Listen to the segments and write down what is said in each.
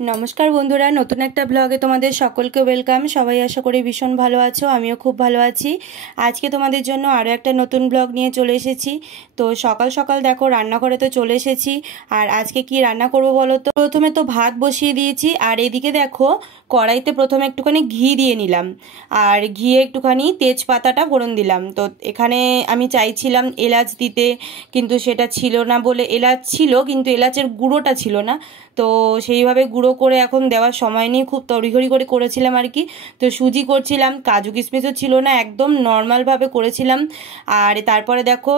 নমস্কার বন্ধুরা, নতুন একটা ব্লগে তোমাদের সকলকে ওয়েলকাম। সবাই আশা করি ভীষণ ভালো আছো, আমিও খুব ভালো আছি। আজকে তোমাদের জন্য আরও একটা নতুন ব্লগ নিয়ে চলে এসেছি। তো সকাল সকাল দেখো রান্নাঘরে তো চলে এসেছি। আর আজকে কি রান্না করব বলো তো। প্রথমে তো ভাত বসিয়ে দিয়েছি, আর এদিকে দেখো কড়াইতে প্রথমে একটুখানি ঘি দিয়ে নিলাম, আর ঘিয়ে একটুখানি তেজপাতাটা ফোড়ন দিলাম। তো এখানে আমি চাইছিলাম এলাচ দিতে, কিন্তু সেটা ছিল না বলে, এলাচ ছিল কিন্তু এলাচের গুঁড়োটা ছিল না। তো সেইভাবে গুঁড়ো করে এখন দেওয়ার সময় নেই, খুব তড়িঘড়ি করে করেছিলাম আর কি। তো সুজি করছিলাম, কাজু কিশমিশও ছিল না, একদম নর্মালভাবে করেছিলাম। আর তারপরে দেখো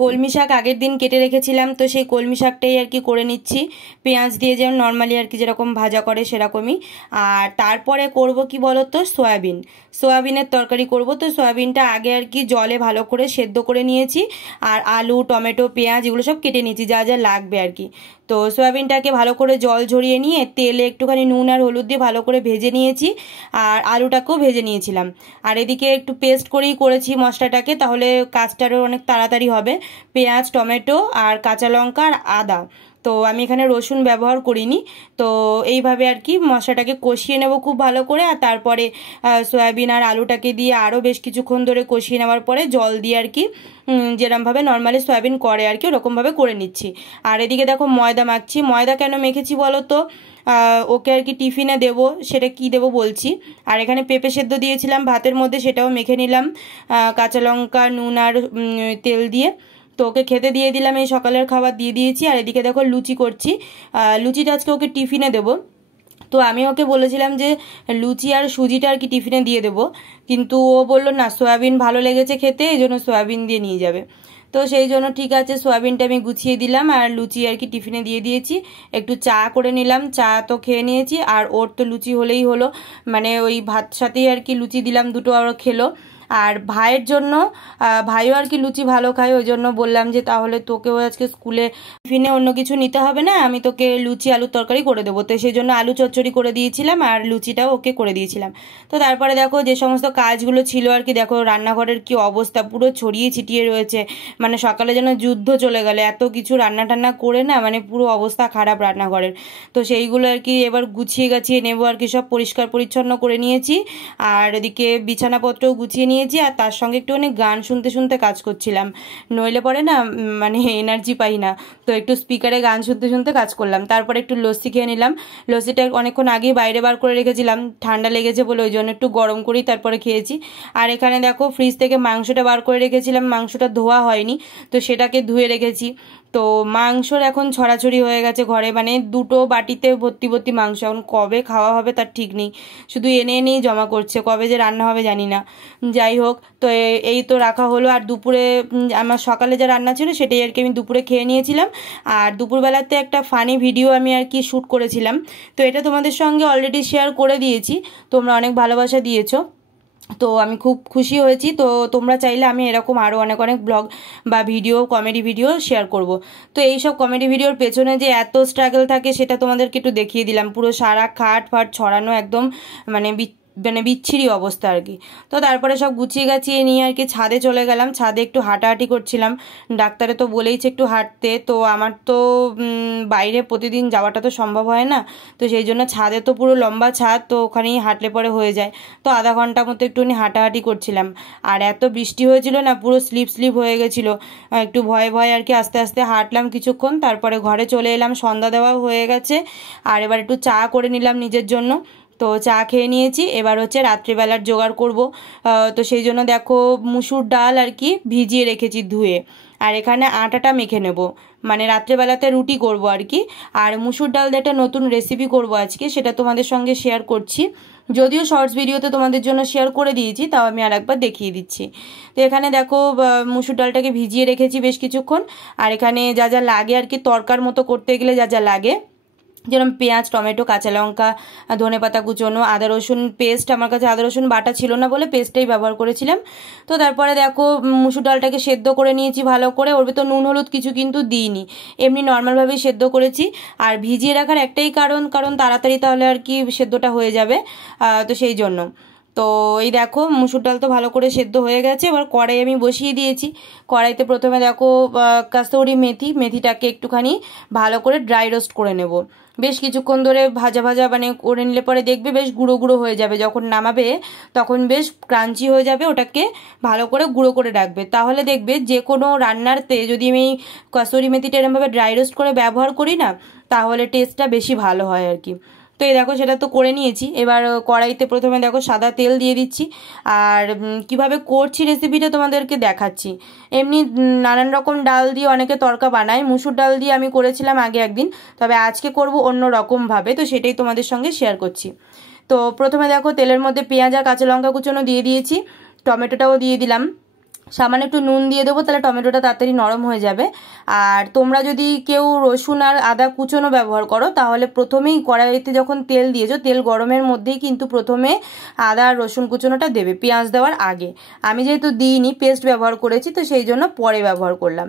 কলমি শাক আগের দিন কেটে রেখেছিলাম, তো সেই কলমি শাকটাই আর কি করে নিচ্ছি পেঁয়াজ দিয়ে, যেমন নর্মালি আর কি যেরকম ভাজা করে সেরকমই। আর তারপরে করব কি বলো তো, সোয়াবিনের তরকারি করব। তো সোয়াবিনটা আগে আর কি জলে ভালো করে সেদ্ধ করে নিয়েছি, আর আলু টমেটো পেঁয়াজ এগুলো সব কেটে নিয়েছি যা যা লাগবে আর কি। তো সয়াবিনটাকে ভালো করে জল ঝরিয়ে নিয়ে তেলে একটুখানি নুন আর হলুদ দিয়ে ভালো করে ভেজে নিয়েছি, আর আলুটাকেও ভেজে নিয়েছিলাম। আর এদিকে একটু পেস্ট করেই করেছি মশলাটাকে, তাহলে কাজটারও অনেক তাড়াতাড়ি হবে। পেঁয়াজ টমেটো আর কাঁচা লঙ্কা আর আদা, তো আমি এখানে রসুন ব্যবহার করিনি। তো এইভাবে আর কি মশলাটাকে কষিয়ে নেব খুব ভালো করে, আর তারপরে সয়াবিন আর আলুটাকে দিয়ে আরও বেশ কিছুক্ষণ ধরে কষিয়ে নেওয়ার পরে জল দিয়ে আর কি যেরকমভাবে নর্মালি সয়াবিন করে আর কি ওরকমভাবে করে নিচ্ছি। আর এদিকে দেখো ময়দা মাখছি। ময়দা কেন মেখেছি বলো তো, ওকে আর কি টিফিনে দেবো, সেটা কি দেবো বলছি। আর এখানে পেঁপে সেদ্ধ দিয়েছিলাম ভাতের মধ্যে, সেটাও মেখে নিলাম কাঁচা লঙ্কা নুন আর তেল দিয়ে। তো ওকে খেতে দিয়ে দিলাম, এই সকালের খাবার দিয়ে দিয়েছি। আর এদিকে দেখো লুচি করছি, লুচিটা আজকে ওকে টিফিনে দেবো। তো আমি ওকে বলেছিলাম যে লুচি আর সুজিটা আর কি টিফিনে দিয়ে দেবো, কিন্তু ও বললো না সয়াবিন ভালো লেগেছে খেতে, এই জন্য সয়াবিন দিয়ে নিয়ে যাবে। তো সেই জন্য ঠিক আছে, সয়াবিনটা আমি গুছিয়ে দিলাম আর লুচি আর কি টিফিনে দিয়ে দিয়েছি। একটু চা করে নিলাম, চা তো খেয়ে নিয়েছি। আর ওর তো লুচি হলেই হলো, মানে ওই ভাত সাথেই আর কি লুচি দিলাম, দুটো আরও খেলো। আর ভাইয়ের জন্য, ভাইও আর কি লুচি ভালো খায়, ওই জন্য বললাম যে তাহলে তোকেও আজকে স্কুলে টিফিনে অন্য কিছু নিতে হবে না, আমি তোকে লুচি আলুর তরকারি করে দেবো। তো সেই জন্য আলু চচ্চড়ি করে দিয়েছিলাম আর লুচিটাও ওকে করে দিয়েছিলাম। তো তারপরে দেখো যে সমস্ত কাজগুলো ছিল আর কি, দেখো রান্নাঘরের কি অবস্থা, পুরো ছড়িয়ে ছিটিয়ে রয়েছে। মানে সকালে যেন যুদ্ধ চলে গেলে, এত কিছু রান্না টান্না করে না, মানে পুরো অবস্থা খারাপ রান্নাঘরের। তো সেইগুলো আর কি এবার গুছিয়ে গাছিয়ে নেবো আর কি, সব পরিষ্কার পরিচ্ছন্ন করে নিয়েছি। আর এদিকে বিছানাপত্রও গুছিয়ে নিয়েছি, আর তার সঙ্গে একটুখানি গান শুনতে শুনতে কাজ করছিলাম, নইলে পরে না মানে এনার্জি পাই না। তো একটু স্পিকারে গান শুনতে শুনতে কাজ করলাম। তারপরে একটু লস্যি খেয়ে নিলাম। লস্যিটা অনেকক্ষণ আগেই বাইরে বার করে রেখেছিলাম, ঠান্ডা লেগেছে বলে ওই জন্য একটু গরম করেই তারপরে খেয়েছি। আর এখানে দেখো ফ্রিজ থেকে মাংসটা বার করে রেখেছিলাম, মাংসটা ধোয়া হয়নি, তো সেটাকে ধুয়ে রেখেছি। তো মাংসর এখন ছড়াছড়ি হয়ে গেছে ঘরে, মানে দুটো বাটিতে ভর্তি ভর্তি মাংস, এখন কবে খাওয়া হবে তার ঠিক নেই, শুধু এনে এনেই জমা করছে, কবে যে রান্না হবে জানি না। যাই হোক, তো এই তো রাখা হলো। আর দুপুরে আমার সকালে যা রান্না ছিল সেটাই আর কি আমি দুপুরে খেয়ে নিয়েছিলাম। আর দুপুরবেলাতে একটা ফানি ভিডিও আমি আর কি শ্যুট করেছিলাম, তো এটা তোমাদের সঙ্গে অলরেডি শেয়ার করে দিয়েছি, তোমরা অনেক ভালোবাসা দিয়েছো, তো আমি খুব খুশি হয়েছি। তো তোমরা চাইলে আমি এরকম আরও অনেক অনেক ব্লগ বা ভিডিও, কমেডি ভিডিও শেয়ার করব। তো এইসব কমেডি ভিডিওর পেছনে যে এত স্ট্রাগল থাকে সেটা তোমাদেরকে একটু দেখিয়ে দিলাম, পুরো সারা খাট ফাট ছড়ানো একদম, মানে বিচ্ছিরি অবস্থা আর কি। তো তারপরে সব গুছিয়ে গাছিয়ে নিয়ে আর কি ছাদে চলে গেলাম, ছাদে একটু হাঁটাহাঁটি করছিলাম। ডাক্তারে তো বলেইছে একটু হাঁটতে, তো আমার তো বাইরে প্রতিদিন যাওয়াটা তো সম্ভব হয় না, তো সেই জন্য ছাদে তো পুরো লম্বা ছাদ, তো ওখানেই হাঁটলে পরে হয়ে যায়। তো আধা ঘন্টা মতো একটুখানি হাঁটাহাঁটি করছিলাম। আর এত বৃষ্টি হয়েছিল না, পুরো স্লিপ হয়ে গেছিলো, একটু ভয়ে ভয়ে আর কি আস্তে আস্তে হাঁটলাম কিছুক্ষণ, তারপরে ঘরে চলে এলাম, সন্ধ্যা দেওয়া হয়ে গেছে। আর এবার একটু চা করে নিলাম নিজের জন্য। তো চা খেয়ে নিয়েছি, এবার হচ্ছে রাত্রিবেলার জোগাড় করব। তো সেই জন্য দেখো মুসুর ডাল আর কি ভিজিয়ে রেখেছি ধুয়ে, আর এখানে আটাটা মেখে নেব, মানে রাত্রেবেলাতে রুটি করব আর কি। আর মুসুর ডাল দিয়ে একটা নতুন রেসিপি করব আজকে, সেটা তোমাদের সঙ্গে শেয়ার করছি, যদিও শর্টস ভিডিওতে তোমাদের জন্য শেয়ার করে দিয়েছি, তাও আমি আর একবার দেখিয়ে দিচ্ছি। তো এখানে দেখো মুসুর ডালটাকে ভিজিয়ে রেখেছি বেশ কিছুক্ষণ। আর এখানে যা যা লাগে আর কি, তরকার মতো করতে গেলে যা যা লাগে, যেরকম পেঁয়াজ টমেটো কাঁচা লঙ্কা ধনেপাতা কুচোনো, আদা রসুন পেস্ট, আমার কাছে আদা রসুন বাটা ছিল না বলে পেস্টটাই ব্যবহার করেছিলাম। তো তারপরে দেখো মুসুর ডালটাকে সেদ্ধ করে নিয়েছি ভালো করে, ওর ভেতর নুন হলুদ কিছু কিন্তু দিইনি, এমনি নর্মালভাবেই সেদ্ধ করেছি। আর ভিজিয়ে রাখার একটাই কারণ তাড়াতাড়ি তাহলে আর কি সেদ্ধটা হয়ে যাবে, তো সেই জন্য। তো এই দেখো মুসুর ডাল তো ভালো করে সেদ্ধ হয়ে গেছে। এবার কড়াই আমি বসিয়ে দিয়েছি। কড়াইতে প্রথমে দেখো কাসুরি মেথিটাকে একটুখানি ভালো করে ড্রাই রোস্ট করে নেব। বেশ কিছুক্ষণ ধরে ভাজা ভাজা মানে করে নিলে পরে দেখবে বেশ গুঁড়ো গুঁড়ো হয়ে যাবে। যখন নামাবে তখন বেশ ক্রাঞ্চি হয়ে যাবে, ওটাকে ভালো করে গুঁড়ো করে রাখবে। তাহলে দেখবে যে কোনো রান্নারতে যদি আমি কাসুরি মেথিটা এরমভাবে ড্রাই রোস্ট করে ব্যবহার করি না, তাহলে টেস্টটা বেশি ভালো হয় আর কি। তো এই দেখো সেটা তো করে নিয়েছি। এবার কড়াইতে প্রথমে দেখো সাদা তেল দিয়ে দিচ্ছি। আর কিভাবে করছি রেসিপিটা তোমাদেরকে দেখাচ্ছি। এমনি নানান রকম ডাল দিয়ে অনেকে তড়কা বানায়, মুসুর ডাল দিয়ে আমি করেছিলাম আগে একদিন, তবে আজকে করব অন্য রকমভাবে, তো সেটাই তোমাদের সঙ্গে শেয়ার করছি। তো প্রথমে দেখো তেলের মধ্যে পেঁয়াজ আর কাঁচা লঙ্কা কুচনো দিয়ে দিয়েছি, টমেটোটাও দিয়ে দিলাম, সামান্য একটু নুন দিয়ে দেবো, তাহলে টমেটোটা তাড়াতাড়ি নরম হয়ে যাবে। আর তোমরা যদি কেউ রসুন আর আদা কুচনো ব্যবহার করো, তাহলে প্রথমেই কড়াইতে যখন তেল দিয়েছো, তেল গরমের মধ্যেই কিন্তু প্রথমে আদা আর রসুন কুচনোটা দেবে, পেঁয়াজ দেওয়ার আগে। আমি যেহেতু দিইনি, পেস্ট ব্যবহার করেছি, তো সেই জন্য পরে ব্যবহার করলাম।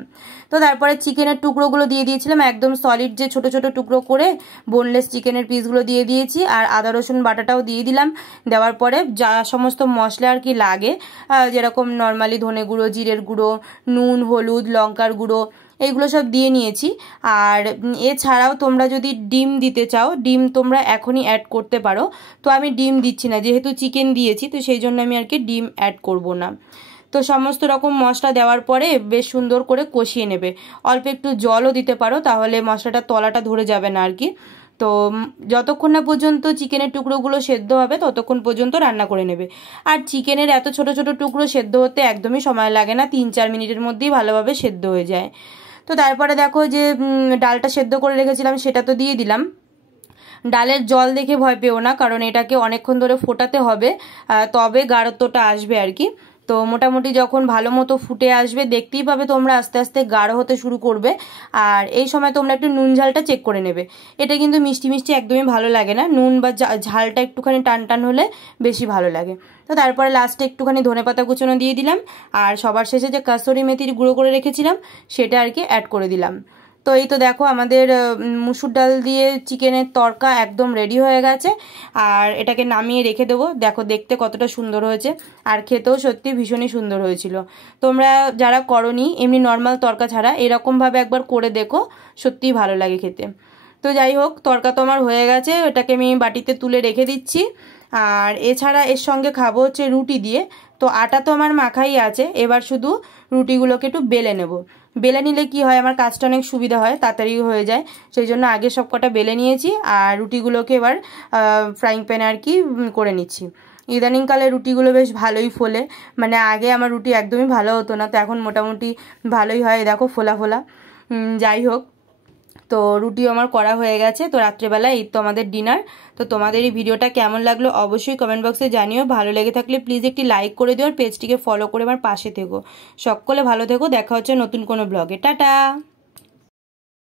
তো তারপরে চিকেনের টুকরোগুলো দিয়ে দিয়েছিলাম, একদম সলিড যে ছোট ছোট টুকরো করে বোনলেস চিকেনের পিসগুলো দিয়ে দিয়েছি। আর আদা রসুন বাটাটাও দিয়ে দিলাম। দেওয়ার পরে যা সমস্ত মশলা আর কি লাগে, যেরকম নর্মালি ধনে গুঁড়ো, জিরের গুঁড়ো, নুন, হলুদ, লঙ্কার গুঁড়ো, এইগুলো সব দিয়ে নিয়েছি। আর এছাড়াও তোমরা যদি ডিম দিতে চাও, ডিম তোমরা এখনই অ্যাড করতে পারো। তো আমি ডিম দিচ্ছি না, যেহেতু চিকেন দিয়েছি, তো সেই জন্য আমি আর কি ডিম অ্যাড করব না। তো সমস্ত রকম মশলা দেওয়ার পরে বেশ সুন্দর করে কষিয়ে নেবে। অল্প একটু জলও দিতে পারো, তাহলে মশলাটা তলাটা ধরে যাবে না আর কি। তো যতক্ষণ না পর্যন্ত চিকেনের টুকরোগুলো সেদ্ধ হবে ততক্ষণ পর্যন্ত রান্না করে নেবে। আর চিকেনের এত ছোট ছোট টুকরো সেদ্ধ হতে একদমই সময় লাগে না, 3-4 মিনিটের মধ্যেই ভালোভাবে সেদ্ধ হয়ে যায়। তো তারপরে দেখো যে ডালটা সেদ্ধ করে রেখেছিলাম সেটা তো দিয়ে দিলাম। ডালের জল দেখে ভয় পেও না, কারণ এটাকে অনেকক্ষণ ধরে ফোটাতে হবে, তবে গাঢ়ত্বটা আসবে আর কি। তো মোটামুটি যখন ভালো মতো ফুটে আসবে, দেখতেই পাবে তোমরা আস্তে আস্তে গাঢ় হতে শুরু করবে। আর এই সময় তোমরা একটু নুন ঝালটা চেক করে নেবে। এটা কিন্তু মিষ্টি মিষ্টি একদমই ভালো লাগে না, নুন বা ঝালটা একটুখানি টান টান হলে বেশি ভালো লাগে। তো তারপরে লাস্টে একটুখানি ধনেপাতা কুচনো দিয়ে দিলাম। আর সবার শেষে যে কাসুরি মেথির গুঁড়ো করে রেখেছিলাম সেটা আর কি অ্যাড করে দিলাম। তো এই তো দেখো আমাদের মুসুর ডাল দিয়ে চিকেনের তড়কা একদম রেডি হয়ে গেছে। আর এটাকে নামিয়ে রেখে দেবো। দেখো দেখতে কতটা সুন্দর হয়েছে, আর খেতেও সত্যি ভীষণই সুন্দর হয়েছিল। তোমরা যারা করনি, এমনি নর্মাল তড়কা ছাড়া এরকমভাবে একবার করে দেখো, সত্যিই ভালো লাগে খেতে। তো যাই হোক, তড়কা তো আমার হয়ে গেছে, এটাকে আমি বাটিতে তুলে রেখে দিচ্ছি। আর এছাড়া এর সঙ্গে খাবো হচ্ছে রুটি দিয়ে। তো আটা তো আমার মাখাই আছে, এবার শুধু রুটিগুলোকে একটু বেলে নেব। বেলে নিলে কি হয়, আমার কাজটা অনেক সুবিধা হয়, তাড়াতাড়ি হয়ে যায়। সেই জন্য আগে সব কটা বেলে নিয়েছি, আর রুটিগুলোকে এবার ফ্রাইং প্যানে আর কি করে নিচ্ছি। ইদানিংকালে রুটিগুলো বেশ ভালোই ফোলে, মানে আগে আমার রুটি একদমই ভালো হতো না, তো এখন মোটামুটি ভালোই হয়, দেখো ফোলা ফোলা। যাই হোক, তো রুটি আমার করা হয়ে গেছে। তো রাত্রেবেলা এই তো আমাদের ডিনার। তো তোমাদের এই ভিডিওটা কেমন লাগলো অবশ্যই কমেন্ট বক্সে জানিও। ভালো লেগে থাকলে প্লিজ একটি লাইক করে দিও, আর পেজটিকে ফলো করে আমার পাশে থেকো। সকলে ভালো থেকো, দেখা হচ্ছে নতুন কোনো ব্লগে। টাটা।